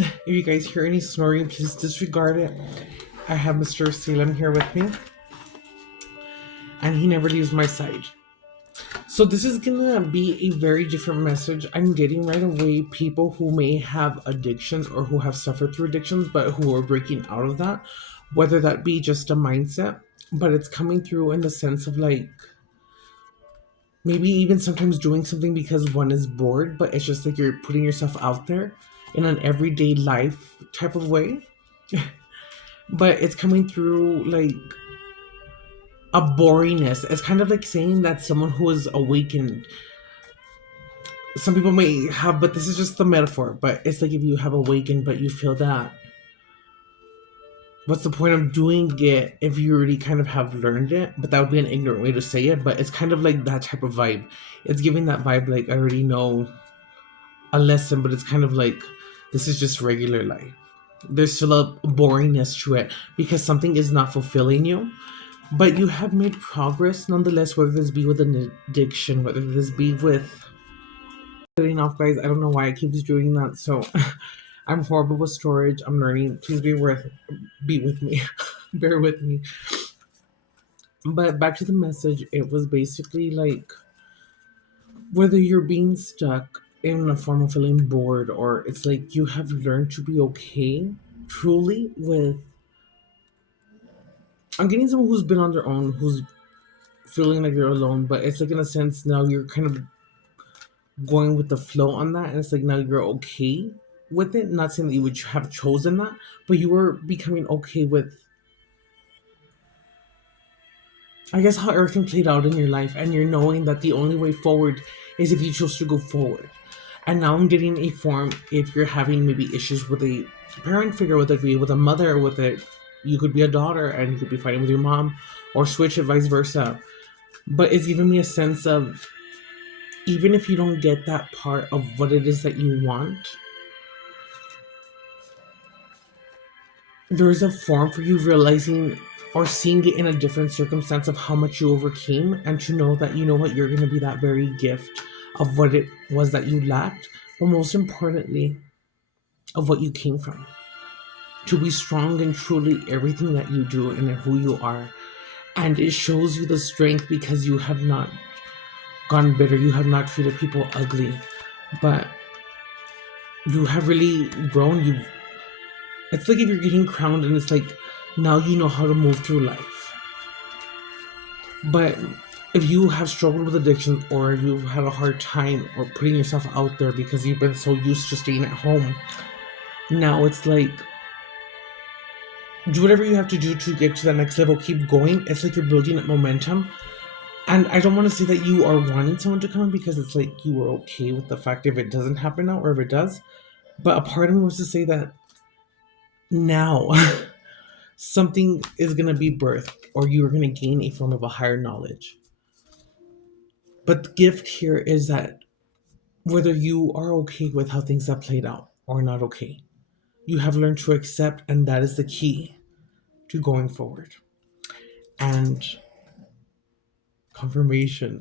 If you guys hear any snoring, please disregard it. I have Mr. Salem here with me, and he never leaves my side. So this is gonna be a very different message. I'm getting right away people who may have addictions or who have suffered through addictions, but who are breaking out of that, whether that be just a mindset, but it's coming through in the sense of like maybe even sometimes doing something because one is bored, but it's just like you're putting yourself out there in an everyday life type of way. But it's coming through like a boringness. It's kind of like saying that someone who is awakened, some people may have, but this is just the metaphor, but it's like if you have awakened but you feel that what's the point of doing it if you already kind of have learned it? But that would be an ignorant way to say it, but it's kind of like that type of vibe. It's giving that vibe like I already know a lesson, but it's kind of like this is just regular life. There's still a boringness to it because something is not fulfilling you, but you have made progress nonetheless, whether this be with an addiction, whether this be with cutting off, guys. I don't know why I keep doing that. So I'm horrible with storage. I'm learning. Please be with me. Bear with me. But back to the message, it was basically like whether you're being stuck in a form of feeling bored or it's like you have learned to be okay truly with I'm getting someone who's been on their own, who's feeling like they're alone, but it's like in a sense now you're kind of going with the flow on that, and it's like now you're okay with it. Not saying that you would have chosen that, but you were becoming okay with, I guess, how everything played out in your life, and you're knowing that the only way forward is if you choose to go forward. And now I'm getting a form if you're having maybe issues with a parent figure, whether it be with a mother or with it, you could be a daughter and you could be fighting with your mom, or switch it, vice versa. But it's giving me a sense of even if you don't get that part of what it is that you want, there's a form for you realizing or seeing it in a different circumstance of how much you overcame, and to know that you know what you're going to be that very gift of what it was that you lacked, but most importantly, of what you came from. To be strong in truly everything that you do and who you are. And it shows you the strength because you have not gone bitter, you have not treated people ugly, but you have really grown. It's like if you're getting crowned and it's like now you know how to move through life. But if you have struggled with addiction or you've had a hard time or putting yourself out there because you've been so used to staying at home, now it's like do whatever you have to do to get to that next level. Keep going. It's like you're building up momentum. And I don't want to say that you are wanting someone to come in because it's like you were okay with the fact if it doesn't happen now or if it does. But a part of me was to say that now something is going to be birthed or you're going to gain a form of a higher knowledge. But the gift here is that whether you are okay with how things have played out or not okay, you have learned to accept, and that is the key to going forward. And confirmation.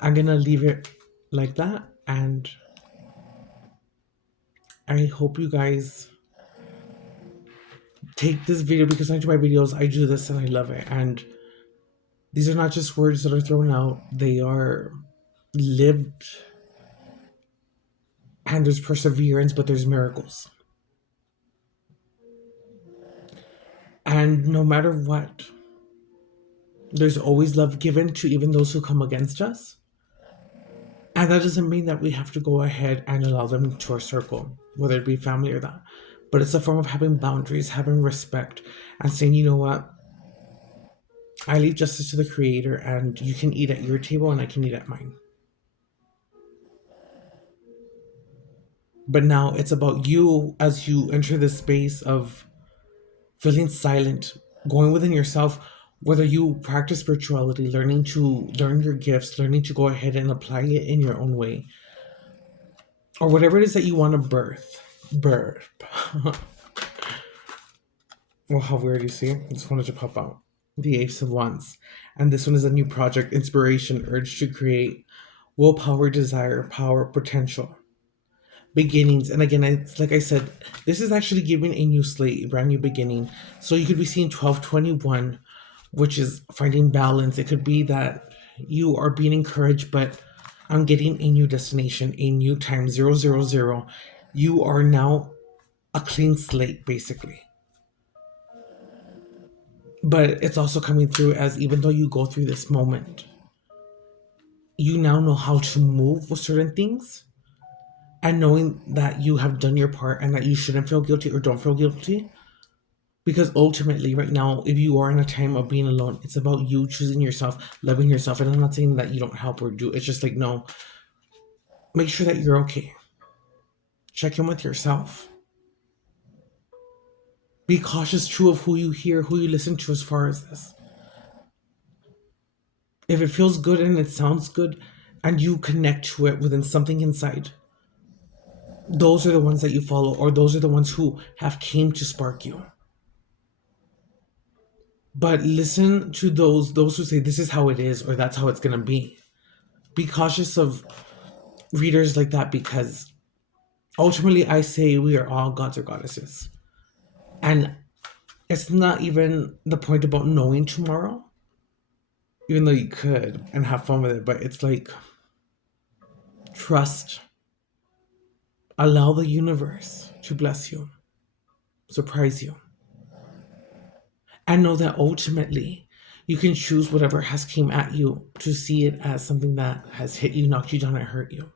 I'm gonna leave it like that, and I hope you guys take this video because I do my videos, I do this and I love it. And these are not just words that are thrown out, they are lived, and there's perseverance, but there's miracles. And no matter what, there's always love given to even those who come against us. And that doesn't mean that we have to go ahead and allow them into our circle, whether it be family or that. But it's a form of having boundaries, having respect, and saying, you know what? I leave justice to the creator, and you can eat at your table and I can eat at mine. But now it's about you as you enter this space of feeling silent, going within yourself, whether you practice spirituality, learning to learn your gifts, learning to go ahead and apply it in your own way, or whatever it is that you want to birth. Birth. Well, how weird, you see? I just wanted to pop out. The Ace of Wands. And this one is a new project, inspiration, urge to create, willpower, desire, power, potential. beginnings. And again, it's like I said, this is actually giving a new slate, a brand new beginning. So you could be seeing 1221, which is finding balance. It could be that you are being encouraged, but I'm getting a new destination, a new time, 000. You are now a clean slate, basically. But it's also coming through as, even though you go through this moment, you now know how to move with certain things, and knowing that you have done your part and that you shouldn't feel guilty or don't feel guilty. Because ultimately, right now, if you are in a time of being alone, it's about you choosing yourself, loving yourself. And I'm not saying that you don't help or do. It's just like, no, make sure that you're okay. Check in with yourself. Be cautious, too, of who you hear, who you listen to as far as this. If it feels good and it sounds good and you connect to it within something inside, those are the ones that you follow, or those are the ones who have came to spark you. But listen to those who say this is how it is or that's how it's gonna be. Be cautious of readers like that, because ultimately I say we are all gods or goddesses. And it's not even the point about knowing tomorrow, even though you could and have fun with it, but it's like, trust. Allow the universe to bless you, surprise you. And know that ultimately you can choose whatever has came at you to see it as something that has hit you, knocked you down, and hurt you.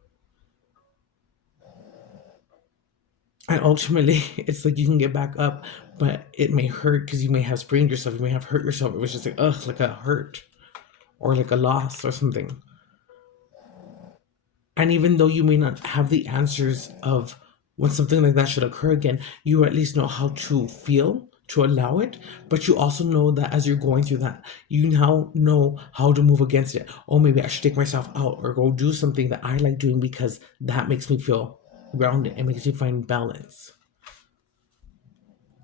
And ultimately, it's like you can get back up, but it may hurt because you may have sprained yourself, you may have hurt yourself. It was just like, ugh, like a hurt or like a loss or something. And even though you may not have the answers of when something like that should occur again, you at least know how to feel to allow it. But you also know that as you're going through that, you now know how to move against it. Oh, maybe I should take myself out or go do something that I like doing because that makes me feel grounded and makes me find balance.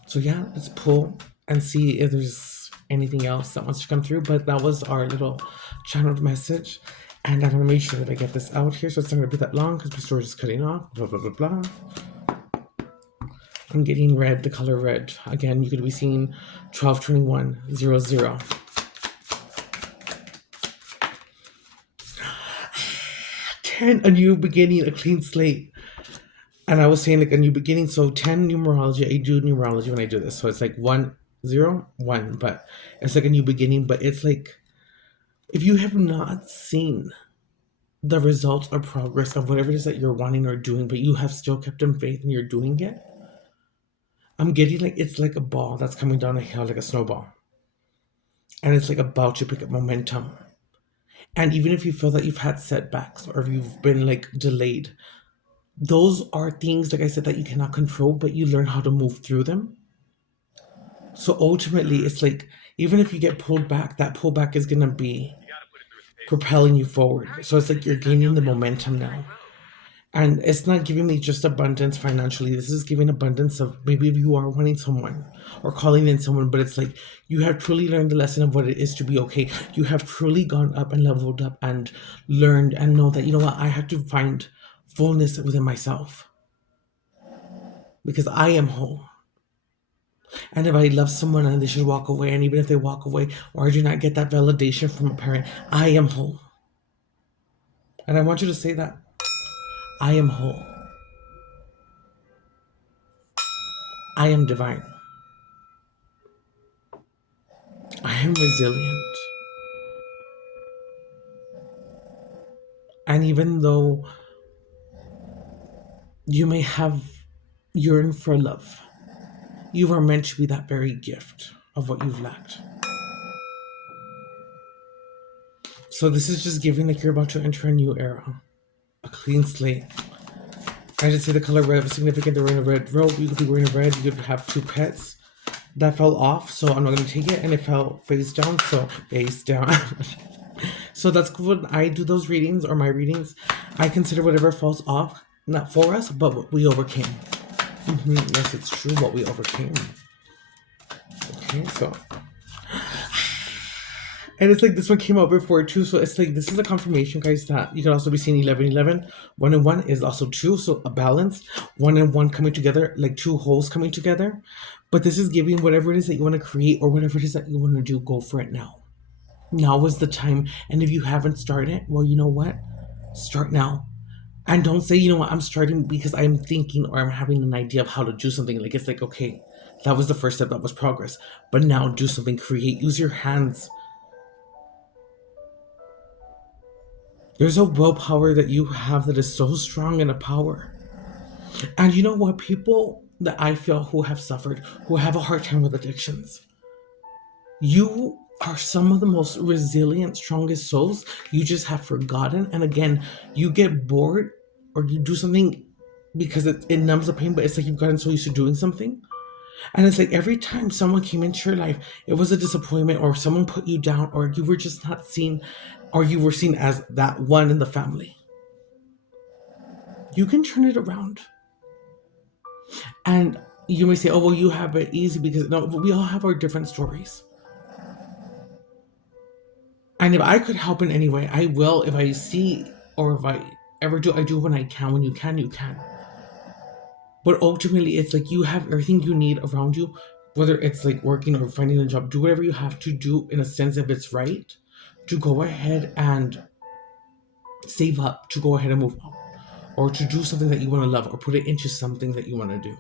So yeah, let's pull and see if there's anything else that wants to come through. But that was our little channeled message. And I'm going to make sure that I get this out here, so it's not going to be that long because my storage is cutting off. Blah, blah, blah, blah. I'm getting red, the color red. Again, you could be seeing 122100. A new beginning, a clean slate. And I was saying like a new beginning. So 10 numerology. I do numerology when I do this. So it's like 101, but it's like a new beginning. But it's like, if you have not seen the results or progress of whatever it is that you're wanting or doing, but you have still kept in faith and you're doing it, I'm getting like, it's like a ball that's coming down a hill, like a snowball. And it's like about to pick up momentum. And even if you feel that you've had setbacks or if you've been like delayed, those are things, like I said, that you cannot control, but you learn how to move through them. So ultimately, it's like, even if you get pulled back, that pullback is going to be propelling you forward. So it's like you're gaining the momentum now. And it's not giving me just abundance financially. This is giving abundance of maybe if you are wanting someone or calling in someone, but it's like you have truly learned the lesson of what it is to be okay. You have truly gone up and leveled up and learned and know that, you know what, I have to find fullness within myself because I am whole. And if I love someone and they should walk away, and even if they walk away or I do not get that validation from a parent, I am whole. And I want you to say that. I am whole. I am divine. I am resilient. And even though you may have yearned for love, you are meant to be that very gift of what you've lacked. So this is just giving like you're about to enter a new era, a clean slate. I just say the color red was significant. They're wearing a red robe. You could be wearing a red. You could have two pets. That fell off, so I'm not going to take it. And it fell face down, so face down. So that's when I do those readings, or my readings. I consider whatever falls off, not for us, but what we overcame. Yes, it's true, what we overcame. Okay, so And it's like this one came out before too, so it's like this is a confirmation, guys, that you can also be seeing 11, 11. One and one is also two, so a balance. One and one coming together, like two wholes coming together. But this is giving whatever it is that you want to create or whatever it is that you want to do, go for it now. Now is the time. And if you haven't started, well, you know what? Start now. And don't say, you know what, I'm starting because I'm thinking or I'm having an idea of how to do something. Like, it's like, okay, that was the first step, that was progress. But now do something, create, use your hands. There's a willpower that you have that is so strong and a power. And you know what? People that I feel who have suffered, who have a hard time with addictions, you are some of the most resilient, strongest souls. You just have forgotten. And again, you get bored or you do something because it numbs the pain, but it's like you've gotten so used to doing something. And it's like every time someone came into your life, it was a disappointment or someone put you down or you were just not seen or you were seen as that one in the family. You can turn it around. And you may say, oh, well, you have it easy because no, but we all have our different stories. And if I could help in any way, I will. If I see or if I ever do, I do when I can. When you can, you can. But ultimately, it's like you have everything you need around you, whether it's like working or finding a job, do whatever you have to do in a sense if it's right, to go ahead and save up, to go ahead and move on, or to do something that you want to love, or put it into something that you want to do.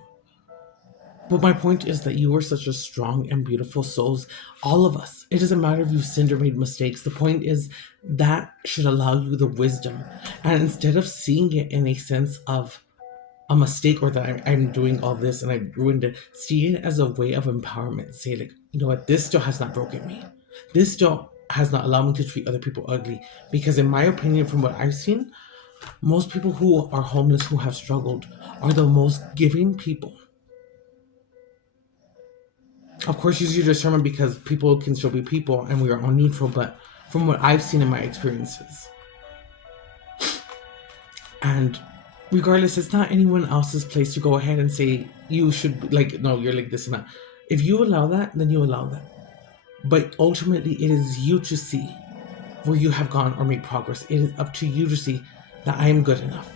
But my point is that you are such a strong and beautiful souls. All of us. It doesn't matter if you've sinned or made mistakes. The point is that should allow you the wisdom. And instead of seeing it in a sense of a mistake or that I'm doing all this and I ruined it, see it as a way of empowerment. Say, like, you know what, this still has not broken me. This still has not allowed me to treat other people ugly. Because in my opinion, from what I've seen, most people who are homeless, who have struggled, are the most giving people. Of course, use your discernment because people can still be people and we are all neutral, but from what I've seen in my experiences, and regardless, it's not anyone else's place to go ahead and say you should like no, you're like this and that. If you allow that, then you allow that. But ultimately, it is you to see where you have gone or made progress. It is up to you to see that I am good enough.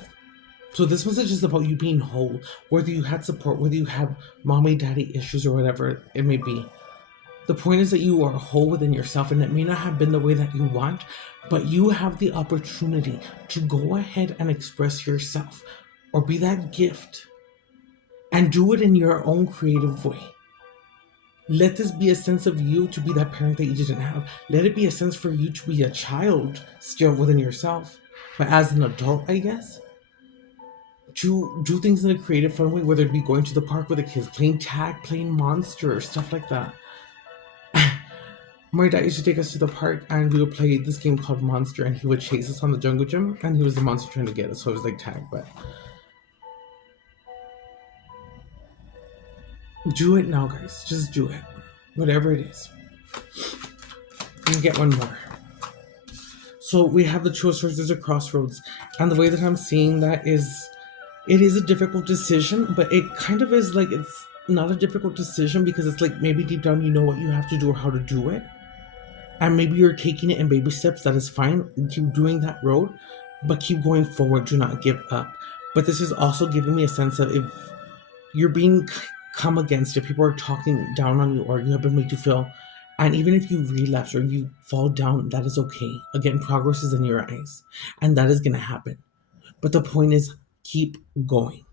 So this wasn't just about you being whole, whether you had support, whether you have mommy, daddy issues or whatever it may be. The point is that you are whole within yourself, and it may not have been the way that you want, but you have the opportunity to go ahead and express yourself or be that gift and do it in your own creative way. Let this be a sense of you to be that parent that you didn't have. Let it be a sense for you to be a child still within yourself, but as an adult, I guess, to do things in a creative, fun way, whether it be going to the park with the kids, playing tag, playing monster, or stuff like that. My dad used to take us to the park and we would play this game called Monster and he would chase us on the jungle gym and he was the monster trying to get us, so it was like tag, but do it now, guys. Just do it. Whatever it is. And get one more. So we have the Two of Swords, there's a crossroads. And the way that I'm seeing that is it is a difficult decision, but it kind of is like it's not a difficult decision because it's like maybe deep down you know what you have to do or how to do it. And maybe you're taking it in baby steps, that is fine. Keep doing that road, but keep going forward. Do not give up. But this is also giving me a sense of if you're being come against, if people are talking down on you or you have been made to feel, and even if you relapse or you fall down, that is okay. Again, progress is in your eyes, and that is going to happen. But the point is, keep going.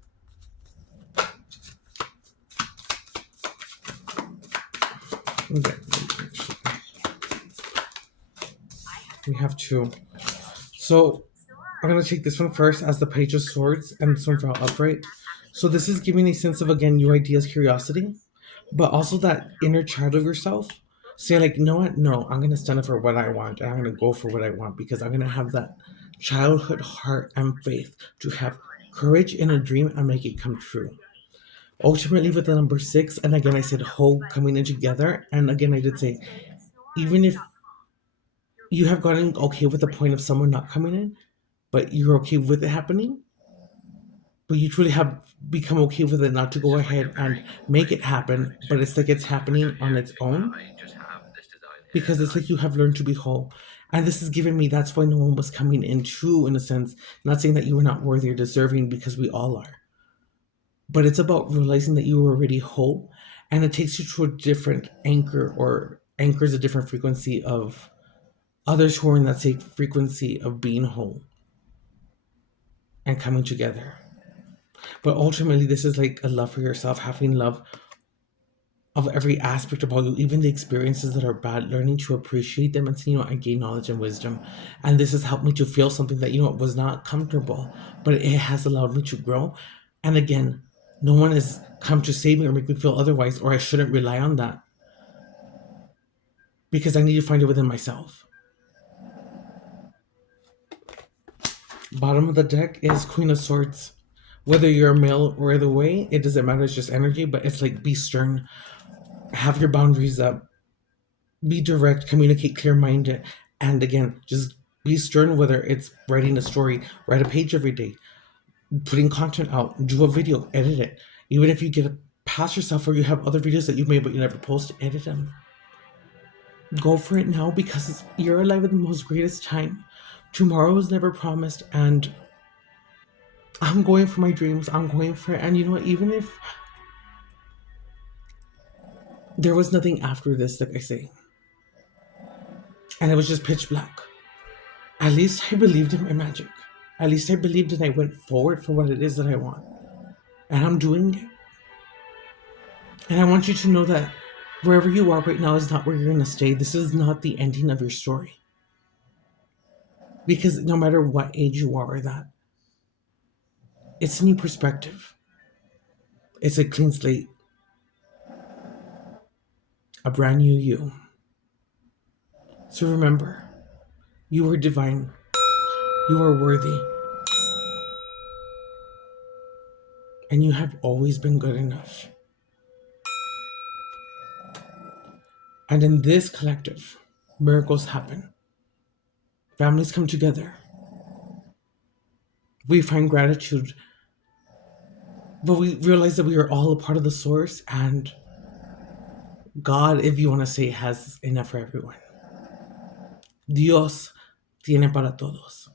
Okay. We have two. So I'm gonna take this one first as the Page of Swords and this one for upright. So this is giving a sense of again new ideas, curiosity, but also that inner child of yourself. Say like, you know what? No, I'm gonna stand up for what I want and I'm gonna go for what I want because I'm gonna have that childhood heart and faith to have courage in a dream and make it come true. Ultimately with the number six, and again I said hope coming in together, and again I did say even if you have gotten okay with the point of someone not coming in, but you're okay with it happening, but you truly have become okay with it not to go ahead and make it happen, but it's like it's happening on its own. because it's like you have learned to be whole. And this is giving me, that's why no one was coming in true, in a sense. Not saying that you were not worthy or deserving, because we all are. But it's about realizing that you were already whole, and it takes you to a different anchor, or anchors a different frequency of others who are in that same frequency of being whole and coming together. But ultimately, this is like a love for yourself, having love of every aspect about you, even the experiences that are bad, learning to appreciate them and say, I gain knowledge and wisdom. And this has helped me to feel something that, was not comfortable, but it has allowed me to grow. And again, no one has come to save me or make me feel otherwise, or I shouldn't rely on that, because I need to find it within myself. Bottom of the deck is Queen of Swords. Whether you're a male or either way, it doesn't matter. It's just energy, but it's like, be stern, have your boundaries up, be direct, communicate clear minded, and again, just be stern. Whether it's writing a story, write a page every day, putting content out, do a video, edit it. Even if you get past yourself, or you have other videos that you've made but you never post, edit them. Go for it now, because you're alive at the most greatest time. Tomorrow is never promised, and I'm going for my dreams. I'm going for it. And you know what? Even if there was nothing after this, like I say, and it was just pitch black, at least I believed in my magic. At least I believed, and I went forward for what it is that I want. And I'm doing it. And I want you to know that wherever you are right now is not where you're going to stay. This is not the ending of your story. Because no matter what age you are, or that, it's a new perspective. It's a clean slate, a brand new you. So remember, you are divine. You are worthy. And you have always been good enough. And in this collective, miracles happen. Families come together. We find gratitude. But we realize that we are all a part of the source, and God, if you want to say, has enough for everyone. Dios tiene para todos.